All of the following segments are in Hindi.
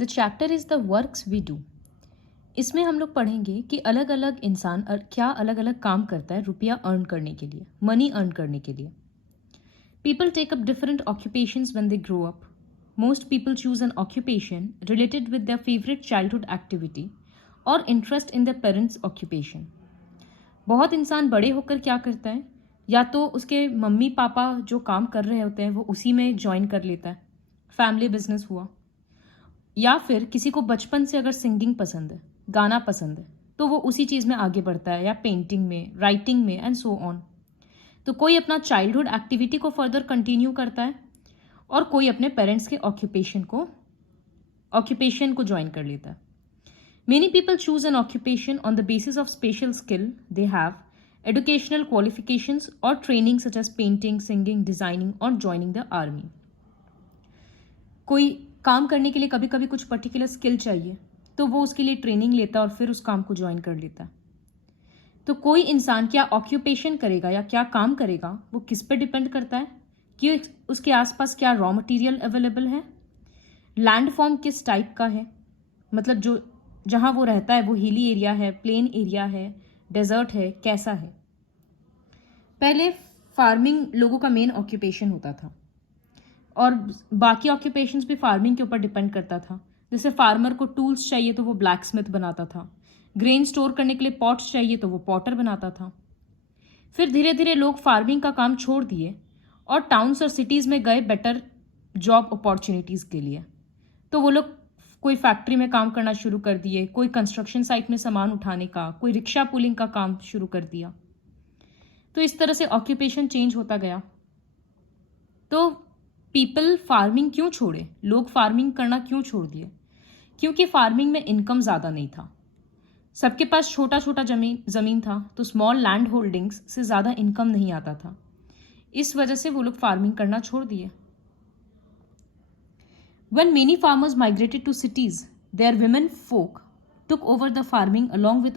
The chapter is the works we do. इसमें हम लोग पढ़ेंगे कि अलग अलग इंसान क्या अलग अलग काम करता है रुपया अर्न करने के लिए, मनी अर्न करने के लिए। People take up different occupations when they grow up. Most people choose an occupation related with their favourite childhood activity और interest in their parents occupation. बहुत इंसान बड़े होकर क्या करता है, या तो उसके मम्मी पापा जो काम कर रहे होते हैं वो उसी में ज्वाइन कर लेता है, फैमिली बिजनेस हुआ। या फिर किसी को बचपन से अगर सिंगिंग पसंद है, गाना पसंद है, तो वो उसी चीज़ में आगे बढ़ता है, या पेंटिंग में, राइटिंग में एंड सो ऑन। तो कोई अपना चाइल्डहुड एक्टिविटी को फर्दर कंटिन्यू करता है और कोई अपने पेरेंट्स के ऑक्यूपेशन को ज्वाइन कर लेता है। Many people choose an occupation on the basis of special skill they have, educational qualifications और training such as painting, singing, designing और ज्वाइनिंग द आर्मी। कोई काम करने के लिए कभी कभी कुछ पर्टिकुलर स्किल चाहिए, तो वो उसके लिए ट्रेनिंग लेता है और फिर उस काम को ज्वाइन कर लेता है। तो कोई इंसान क्या ऑक्यूपेशन करेगा या क्या काम करेगा, वो किस पे डिपेंड करता है कि उसके आसपास क्या रॉ मटेरियल अवेलेबल है, लैंड फॉर्म किस टाइप का है, मतलब जो जहाँ वो रहता है वो हिली एरिया है, प्लेन एरिया है, डेजर्ट है, कैसा है। पहले फार्मिंग लोगों का मेन ऑक्यूपेशन होता था और बाकी ऑक्यूपेशंस भी फार्मिंग के ऊपर डिपेंड करता था। जैसे फार्मर को टूल्स चाहिए तो वो ब्लैक स्मिथ बनाता था, ग्रेन स्टोर करने के लिए पॉट्स चाहिए तो वो पॉटर बनाता था। फिर धीरे धीरे लोग फार्मिंग का काम छोड़ दिए और टाउन्स और सिटीज़ में गए बेटर जॉब अपॉर्चुनिटीज़ के लिए। तो वो लोग कोई फैक्ट्री में काम करना शुरू कर दिए, कोई कंस्ट्रक्शन साइट में सामान उठाने का, कोई रिक्शा पुलिंग का काम शुरू कर दिया। तो इस तरह से ऑक्यूपेशन चेंज होता गया। तो पीपल फार्मिंग क्यों छोड़े, लोग फार्मिंग करना क्यों छोड़ दिए? क्योंकि फार्मिंग में इनकम ज़्यादा नहीं था, सबके पास छोटा छोटा ज़मीन था, तो स्मॉल लैंड होल्डिंग्स से ज़्यादा इनकम नहीं आता था। इस वजह से वो लोग फार्मिंग करना छोड़ दिए। When many farmers migrated to cities, their women folk took over the farming along with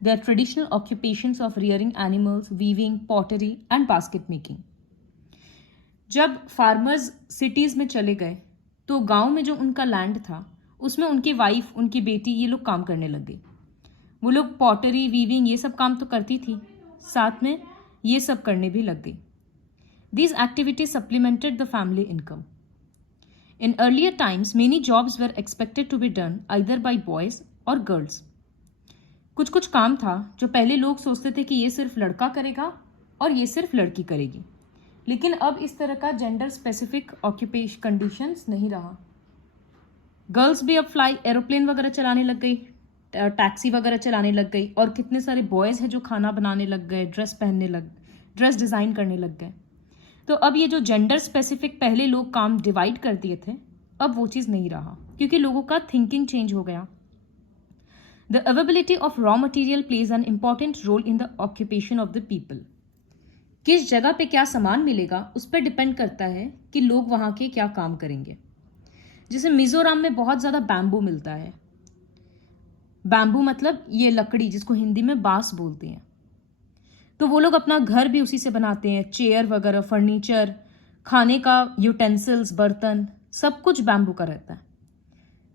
their traditional occupations of rearing animals, weaving, pottery and basket making. जब फार्मर्स सिटीज़ में चले गए तो गांव में जो उनका लैंड था उसमें उनकी वाइफ, उनकी बेटी, ये लोग काम करने लग गई। वो लोग पॉटरी, वीविंग ये सब काम तो करती थी, साथ में ये सब करने भी लग गई। These activities supplemented the family income. In earlier times, many jobs were expected to be done either by boys or girls. कुछ कुछ काम था जो पहले लोग सोचते थे कि ये सिर्फ लड़का करेगा और ये सिर्फ लड़की करेगी, लेकिन अब इस तरह का जेंडर स्पेसिफिक ऑक्यूपेशन कंडीशंस नहीं रहा। गर्ल्स भी अब फ्लाई एरोप्लेन वगैरह चलाने लग गई, टैक्सी वगैरह चलाने लग गई, और कितने सारे बॉयज़ हैं जो खाना बनाने लग गए, ड्रेस डिज़ाइन करने लग गए। तो अब ये जो जेंडर स्पेसिफिक पहले लोग काम डिवाइड कर दिए थे, अब वो चीज़ नहीं रहा, क्योंकि लोगों का थिंकिंग चेंज हो गया। The availability of raw material plays an important role in the occupation of the people. किस जगह पे क्या सामान मिलेगा उस पर डिपेंड करता है कि लोग वहाँ के क्या काम करेंगे। जैसे मिजोरम में बहुत ज़्यादा बैम्बू मिलता है। बैम्बू मतलब ये लकड़ी जिसको हिंदी में बांस बोलते हैं। तो वो लोग अपना घर भी उसी से बनाते हैं, चेयर वगैरह, फर्नीचर, खाने का यूटेंसिल्स, बर्तन, सब कुछ बैम्बू का रहता है।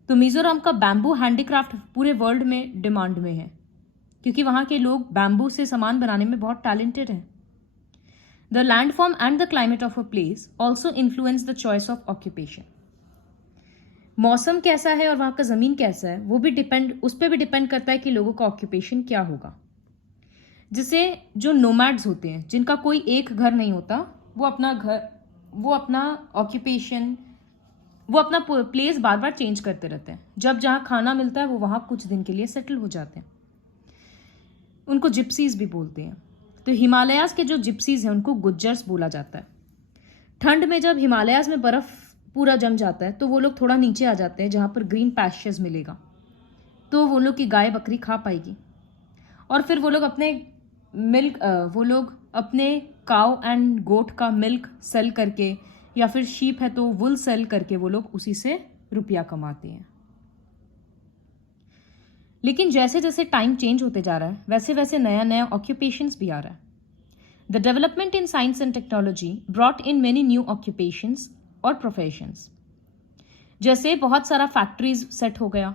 तो मिजोरम का बैम्बू हैंडीक्राफ्ट पूरे वर्ल्ड में डिमांड में है, क्योंकि वहाँ के लोग बैम्बू से सामान बनाने में बहुत टैलेंटेड हैं। The land form and the climate of a place also influence the choice of occupation. मौसम कैसा है और वहाँ का ज़मीन कैसा है उस पर भी डिपेंड करता है कि लोगों का ऑक्यूपेशन क्या होगा। जिसे जो नोमैड्स होते हैं, जिनका कोई एक घर नहीं होता, वो अपना ऑक्यूपेशन, वो अपना प्लेस बार बार चेंज करते रहते हैं। जब जहाँ खाना मिलता है वो वहाँ कुछ दिन के लिए सेटल हो जाते हैं। उनको जिप्सीज भी बोलते हैं। तो हिमालयाज के जो जिप्सीज हैं उनको गुज्जर्स बोला जाता है। ठंड में जब हिमालयाज में बर्फ़ पूरा जम जाता है तो वो लोग थोड़ा नीचे आ जाते हैं जहाँ पर ग्रीन पैस्चर्स मिलेगा, तो वो लोग की गाय बकरी खा पाएगी। और फिर वो लोग अपने काउ एंड गोट का मिल्क सेल करके, या फिर शीप है तो वुल सेल करके वो लोग उसी से रुपया कमाते हैं। लेकिन जैसे जैसे टाइम चेंज होते जा रहा है वैसे वैसे नया नया ऑक्यूपेशंस भी आ रहा है। The development in science and technology brought in many new occupations और प्रोफेशंस। जैसे बहुत सारा फैक्ट्रीज सेट हो गया,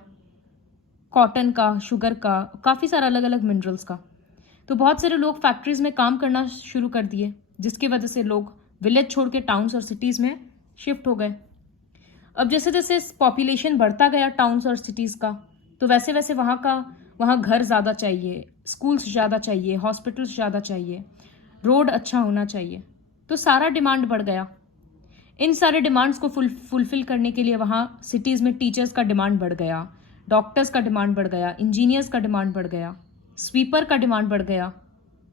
कॉटन का, शुगर का, काफ़ी सारा अलग अलग मिनरल्स का। तो बहुत सारे लोग फैक्ट्रीज में काम करना शुरू कर दिए, जिसकी वजह से लोग विलेज छोड़ के टाउन्स और सिटीज़ में शिफ्ट हो गए। अब जैसे जैसे पॉपुलेशन बढ़ता गया टाउन्स और सिटीज़ का, तो वैसे वैसे वहाँ घर ज़्यादा चाहिए, स्कूल्स ज़्यादा चाहिए, हॉस्पिटल्स ज़्यादा चाहिए, रोड अच्छा होना चाहिए। तो सारा डिमांड बढ़ गया। इन सारे डिमांड्स को फुलफिल करने के लिए वहाँ सिटीज़ में टीचर्स का डिमांड बढ़ गया, डॉक्टर्स का डिमांड बढ़ गया, इंजीनियर्स का डिमांड बढ़ गया, स्वीपर का डिमांड बढ़ गया,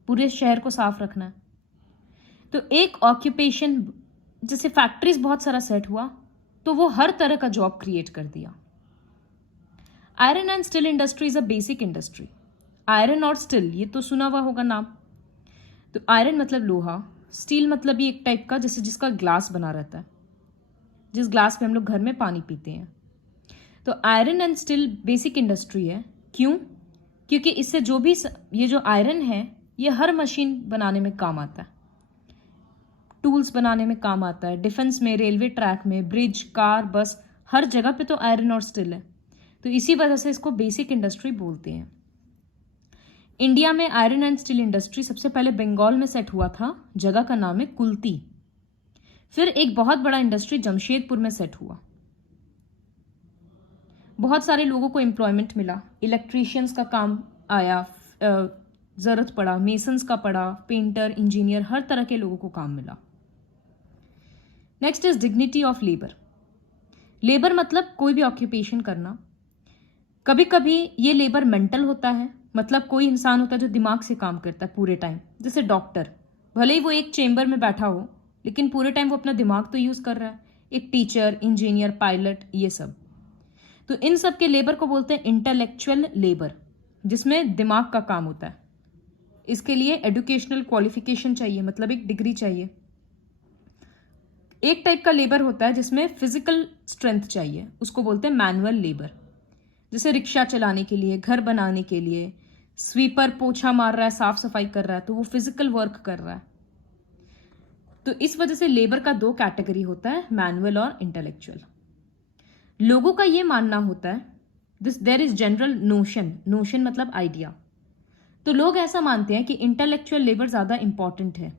पूरे शहर को साफ रखना है। तो एक ऑक्यूपेशन, जैसे फैक्ट्रीज बहुत सारा सेट हुआ, तो वो हर तरह का जॉब क्रिएट कर दिया। Iron and steel industry is a basic industry. Iron और स्टील, ये तो सुना हुआ होगा नाम। तो आयरन मतलब लोहा, स्टील मतलब ये एक टाइप का जैसे जिसका ग्लास बना रहता है, जिस ग्लास में हम लोग घर में पानी पीते हैं। तो iron and steel basic industry है। क्यों? क्योंकि इससे जो भी ये जो आयरन है, ये हर मशीन बनाने में काम आता है, टूल्स बनाने में काम आता है, डिफेंस में, रेलवे ट्रैक में, ब्रिज, कार, बस, हर जगह पे तो आयरन और स्टील है। तो इसी वजह से इसको बेसिक इंडस्ट्री बोलते हैं। इंडिया में आयरन एंड स्टील इंडस्ट्री सबसे पहले बंगाल में सेट हुआ था, जगह का नाम है कुल्ती। फिर एक बहुत बड़ा इंडस्ट्री जमशेदपुर में सेट हुआ। बहुत सारे लोगों को एम्प्लॉयमेंट मिला, इलेक्ट्रीशियंस का काम आया, ज़रूरत पड़ा, मेसन्स का पड़ा, पेंटर, इंजीनियर, हर तरह के लोगों को काम मिला। Next is dignity of labour. Labour मतलब कोई भी ऑक्यूपेशन करना। कभी कभी ये लेबर मेंटल होता है, मतलब कोई इंसान होता है जो दिमाग से काम करता है पूरे टाइम, जैसे डॉक्टर, भले ही वो एक चेंबर में बैठा हो लेकिन पूरे टाइम वो अपना दिमाग तो यूज़ कर रहा है। एक टीचर, इंजीनियर, पायलट, ये सब। तो इन सब के लेबर को बोलते हैं इंटेलेक्चुअल लेबर, जिसमें दिमाग का काम होता है। इसके लिए एजुकेशनल क्वालिफिकेशन चाहिए, मतलब एक डिग्री चाहिए। एक टाइप का लेबर होता है जिसमें फिजिकल स्ट्रेंथ चाहिए, उसको बोलते हैं मैनुअल लेबर। जैसे रिक्शा चलाने के लिए, घर बनाने के लिए, स्वीपर पोछा मार रहा है, साफ सफाई कर रहा है, तो वो फिजिकल वर्क कर रहा है। तो इस वजह से लेबर का दो कैटेगरी होता है, मैनुअल और इंटेलेक्चुअल। लोगों का ये मानना होता है, देयर इज जनरल नोशन मतलब आइडिया। तो लोग ऐसा मानते हैं कि इंटेलेक्चुअल लेबर ज़्यादा इंपॉर्टेंट है,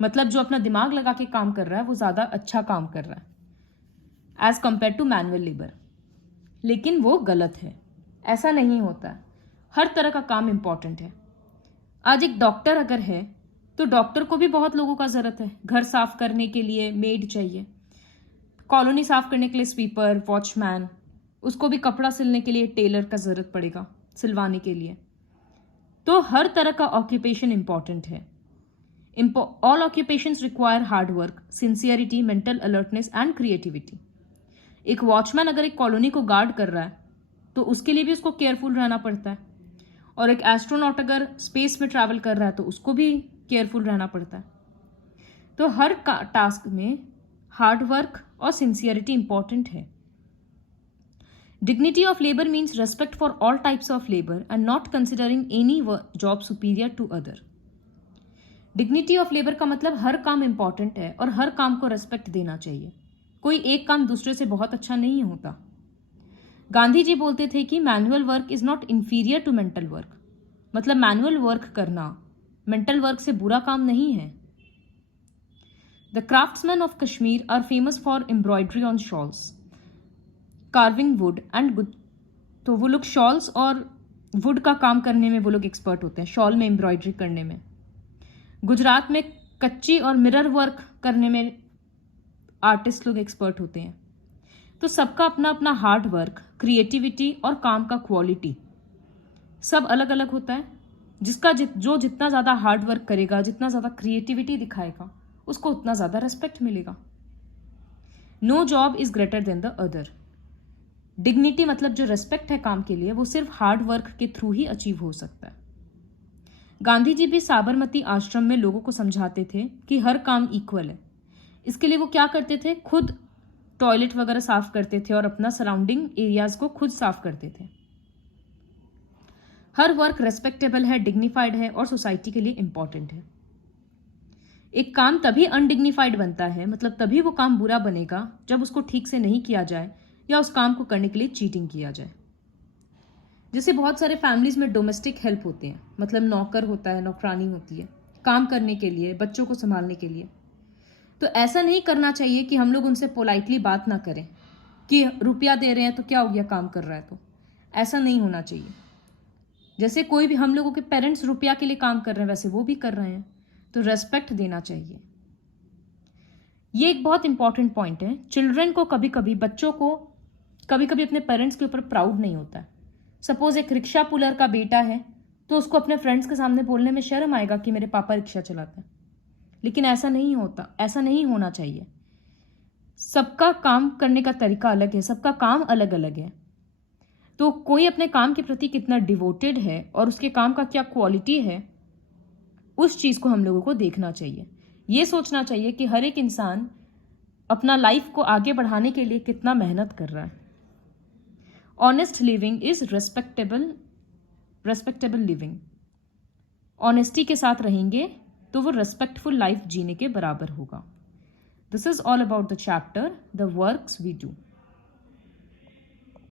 मतलब जो अपना दिमाग लगा के काम कर रहा है वो ज़्यादा अच्छा काम कर रहा है as compare to manual labour. लेकिन वो गलत है, ऐसा नहीं होता है। हर तरह का काम इंपॉर्टेंट है। आज एक डॉक्टर अगर है तो डॉक्टर को भी बहुत लोगों का ज़रूरत है। घर साफ करने के लिए मेड चाहिए, कॉलोनी साफ करने के लिए स्वीपर, वॉचमैन, उसको भी कपड़ा सिलने के लिए टेलर का ज़रूरत पड़ेगा सिलवाने के लिए। तो हर तरह का ऑक्यूपेशन इंपॉर्टेंट है। All occupations require hard work, sincerity, mental alertness and creativity. एक वॉचमैन अगर एक कॉलोनी को गार्ड कर रहा है तो उसके लिए भी उसको केयरफुल रहना पड़ता है, और एक एस्ट्रोनॉट अगर स्पेस में ट्रैवल कर रहा है तो उसको भी केयरफुल रहना पड़ता है। तो हर टास्क में हार्ड वर्क और सिंसियरिटी इंपॉर्टेंट है। Dignity of labour means respect for all types of labour and not considering any job superior to other. Dignity of labour का मतलब हर काम इंपॉर्टेंट है और हर काम को रेस्पेक्ट देना चाहिए। कोई एक काम दूसरे से बहुत अच्छा नहीं होता। गांधी जी बोलते थे कि manual work is not inferior to mental work, मतलब मैनुअल वर्क करना मेंटल वर्क से बुरा काम नहीं है। The craftsmen of Kashmir are famous for embroidery on shawls, carving wood and good. तो वो लोग शॉल्स और वुड का काम करने में वो लोग एक्सपर्ट होते हैं, शॉल में एम्ब्रॉयडरी करने में। गुजरात में कच्ची और मिरर वर्क करने में आर्टिस्ट लोग एक्सपर्ट होते हैं। तो सबका अपना अपना हार्ड वर्क, क्रिएटिविटी और काम का क्वालिटी सब अलग अलग होता है। जिसका जो जितना ज़्यादा हार्ड वर्क करेगा, जितना ज़्यादा क्रिएटिविटी दिखाएगा, उसको उतना ज़्यादा रेस्पेक्ट मिलेगा। No job is greater than the other. Dignity मतलब जो रेस्पेक्ट है काम के लिए, वो सिर्फ हार्ड वर्क के थ्रू ही अचीव हो सकता है। गांधी जी भी साबरमती आश्रम में लोगों को समझाते थे कि हर काम इक्वल है। इसके लिए वो क्या करते थे, खुद टॉयलेट वगैरह साफ करते थे और अपना सराउंडिंग एरियाज को खुद साफ करते थे। हर वर्क रेस्पेक्टेबल है, डिग्निफाइड है और सोसाइटी के लिए इंपॉर्टेंट है। एक काम तभी अनडिग्निफाइड बनता है, मतलब तभी वो काम बुरा बनेगा जब उसको ठीक से नहीं किया जाए या उस काम को करने के लिए चीटिंग किया जाए। जैसे बहुत सारे फैमिलीज में डोमेस्टिक हेल्प होते हैं, मतलब नौकर होता है, नौकरानी होती है काम करने के लिए, बच्चों को संभालने के लिए। तो ऐसा नहीं करना चाहिए कि हम लोग उनसे पोलाइटली बात ना करें कि रुपया दे रहे हैं तो क्या हो गया, काम कर रहा है तो। ऐसा नहीं होना चाहिए। जैसे कोई भी हम लोगों के पेरेंट्स रुपया के लिए काम कर रहे हैं वैसे वो भी कर रहे हैं, तो रेस्पेक्ट देना चाहिए। ये एक बहुत इंपॉर्टेंट पॉइंट है। चिल्ड्रन को कभी कभी, बच्चों को कभी कभी अपने पेरेंट्स के ऊपर प्राउड नहीं होता है। सपोज एक रिक्शा पुलर का बेटा है तो उसको अपने फ्रेंड्स के सामने बोलने में शर्म आएगा कि मेरे पापा रिक्शा चलाते हैं, लेकिन ऐसा नहीं होता, ऐसा नहीं होना चाहिए। सबका काम करने का तरीका अलग है, सबका काम अलग अलग है। तो कोई अपने काम के प्रति कितना डिवोटेड है और उसके काम का क्या क्वालिटी है, उस चीज को हम लोगों को देखना चाहिए। ये सोचना चाहिए कि हर एक इंसान अपना लाइफ को आगे बढ़ाने के लिए कितना मेहनत कर रहा है। Honest living is respectable living. Honesty के साथ रहेंगे तो वो रेस्पेक्टफुल लाइफ जीने के बराबर होगा। This is all about the chapter the works we do.